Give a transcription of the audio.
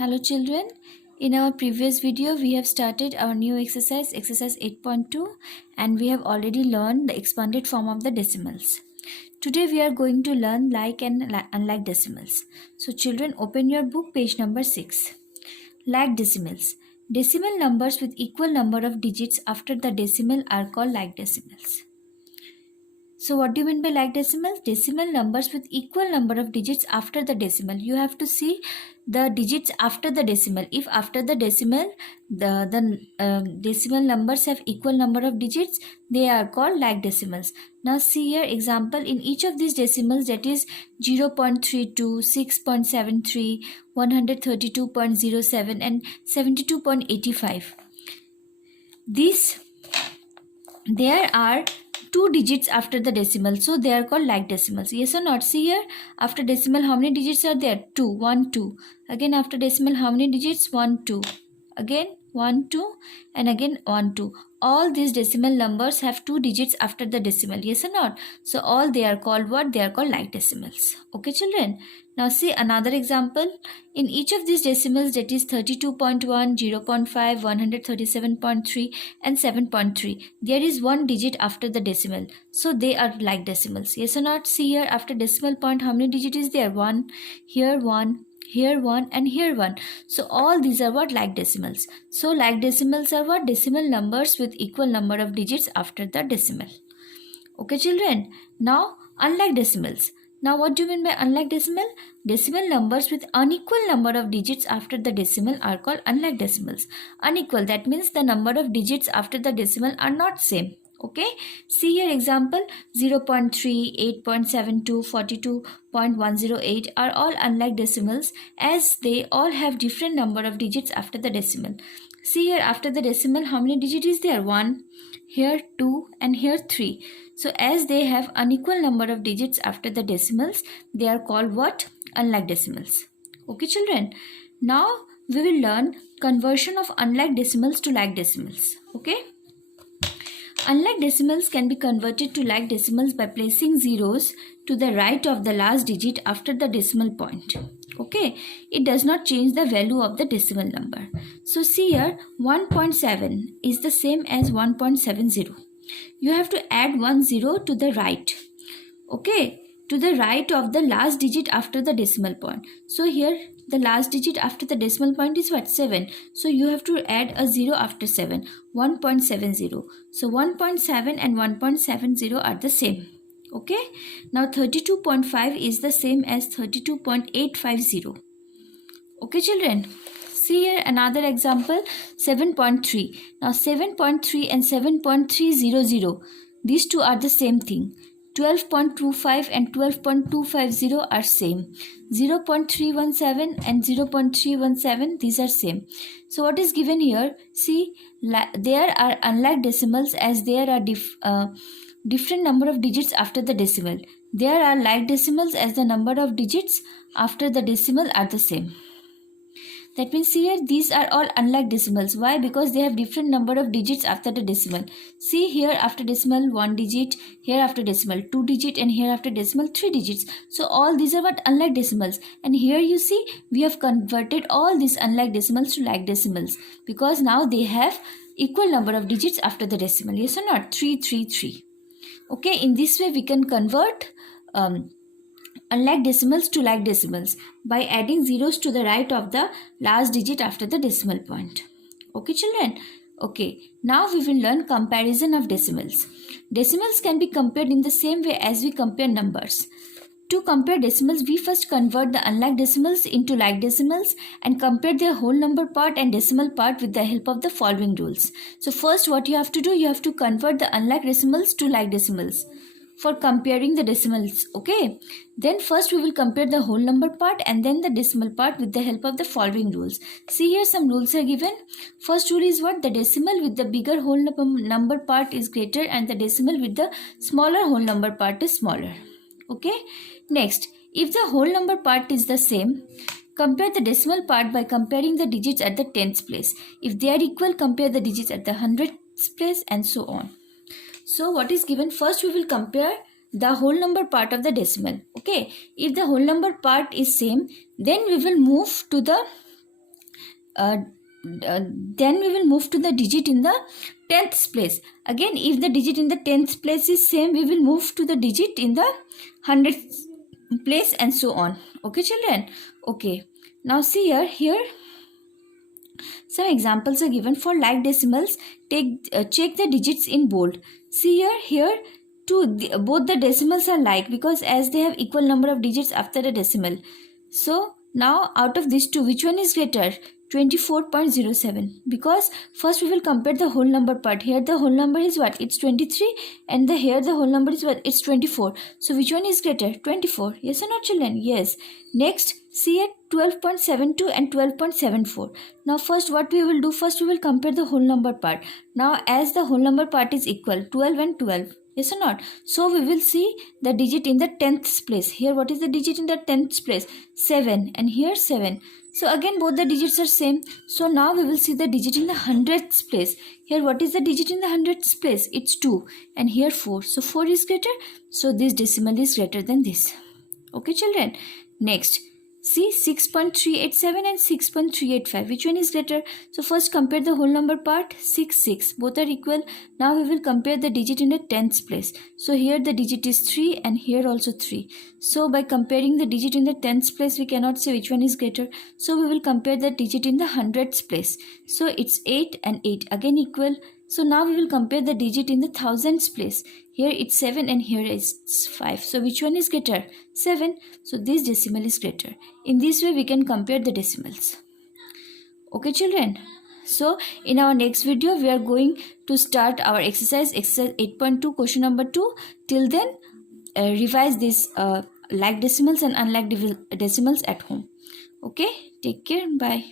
Hello children, in our previous video we have started our new exercise 8.2, and we have already learned the expanded form of the decimals. Today we are going to learn like and unlike decimals. So children, open your book, page number 6. Like decimals. Decimal numbers with equal number of digits after the decimal are called like decimals. So what do you mean by like decimals? Decimal numbers with equal number of digits after the decimal. You have to see the digits after the decimal. If after the decimal, the decimal numbers have equal number of digits, they are called like decimals. Now see here example in each of these decimals, that is 0.32, 6.73, 132.07 and 72.85. There are two digits after the decimal, so they are called like decimals. Yes or not? See here, after decimal how many digits are there? 2, 1, 2. Again after decimal how many digits? 1, 2. Again 1, 2 and again 1, 2. All these decimal numbers have two digits after the decimal. Yes or not? So all they are called what? They are called like decimals. Okay children. Now see another example. In each of these decimals, that is 32.1, 0.5, 137.3 and 7.3, there is one digit after the decimal. So they are like decimals. Yes or not? See here, after decimal point how many digit is there? 1, here 1, here 1 and here 1. So all these are what? Like decimals. So like decimals are what? Decimal numbers with equal number of digits after the decimal. Okay children. Now unlike decimals. Now what do you mean by unlike decimal? Decimal numbers with unequal number of digits after the decimal are called unlike decimals. Unequal, that means the number of digits after the decimal are not same. Okay, see here example 0.3, 8.72, 42.108 are all unlike decimals, as they all have different number of digits after the decimal. See here, after the decimal how many digits is there? 1, here 2 and here 3. So as they have unequal number of digits after the decimals, they are called what? Unlike decimals. Okay children, now we will learn conversion of unlike decimals to like decimals. Okay, unlike decimals can be converted to like decimals by placing zeros to the right of the last digit after the decimal point. Okay, it does not change the value of the decimal number. So see here, 1.7 is the same as 1.70. You have to add 1 0 to the right. Okay, to the right of the last digit after the decimal point. So here the last digit after the decimal point is what? 7. So you have to add a 0 after 7. 1.70. So 1.7 and 1.70 are the same. Okay, now 32.5 is the same as 32.850. Okay children, see here another example 7.3. Now 7.3 and 7.300, these two are the same thing. 12.25 and 12.250 are same. 0.317 and 0.317, these are same. So what is given here? See, there are unlike decimals, as there are different number of digits after the decimal. There are like decimals, as the number of digits after the decimal are the same. That means here these are all unlike decimals. Why? Because they have different number of digits after the decimal. See here after decimal 1 digit, here after decimal 2 digit and here after decimal 3 digits. So all these are what? Unlike decimals. And here you see we have converted all these unlike decimals to like decimals, because now they have equal number of digits after the decimal. Yes or not? 333. Okay, in this way we can convert unlike decimals to like decimals by adding zeros to the right of the last digit after the decimal point. Okay children? Okay, now we will learn comparison of decimals. Decimals can be compared in the same way as we compare numbers. To compare decimals, we first convert the unlike decimals into like decimals and compare their whole number part and decimal part with the help of the following rules. So first what you have to do, you have to convert the unlike decimals to like decimals for comparing the decimals. Okay, then first we will compare the whole number part and then the decimal part with the help of the following rules. See here some rules are given. First rule is what? The decimal with the bigger whole number part is greater and the decimal with the smaller whole number part is smaller. Okay, next, if the whole number part is the same, compare the decimal part by comparing the digits at the 10th place. If they are equal, compare the digits at the 100th place and so on. So what is given? First we will compare the whole number part of the decimal. Okay, if the whole number part is same, then we will move to the then we will move to the digit in the 10th place. Again, if the digit in the 10th place is same, we will move to the digit in the 100th place, and so on. Okay children? Okay, now see here some examples are given for like decimals. Check the digits in bold. See here both the decimals are like, because as they have equal number of digits after the decimal. So now out of these two, which one is greater? 24.07, because first we will compare the whole number part. Here the whole number is what? It's 23, and here the whole number is what? It's 24. So which one is greater? 24. Yes or not children? Yes. Next, see here 12.72 and 12.74. Now first what we will do? First we will compare the whole number part. Now as the whole number part is equal, 12 and 12. Yes or not? So we will see the digit in the 10th place. Here what is the digit in the 10th place? 7, and here 7. So again both the digits are same. So now we will see the digit in the 100th place. Here what is the digit in the 100th place? It's 2, and here 4. So 4 is greater. So this decimal is greater than this. Okay children? Next, see 6.387 and 6.385. Which one is greater? So first compare the whole number part. 6, 6. Both are equal. Now we will compare the digit in the 10th place. So here the digit is 3, and here also 3. So by comparing the digit in the 10th place, we cannot say which one is greater. So we will compare the digit in the 100th place. So it's 8 and 8. Again equal. So now we will compare the digit in the 1000th place. Here it's 7, and here it's 5. So which one is greater? 7. So this decimal is greater. In this way we can compare the decimals. Okay children? So in our next video we are going to start our exercise 8.2 question number 2. Till then revise this like decimals and unlike decimals at home. Okay? Take care. Bye.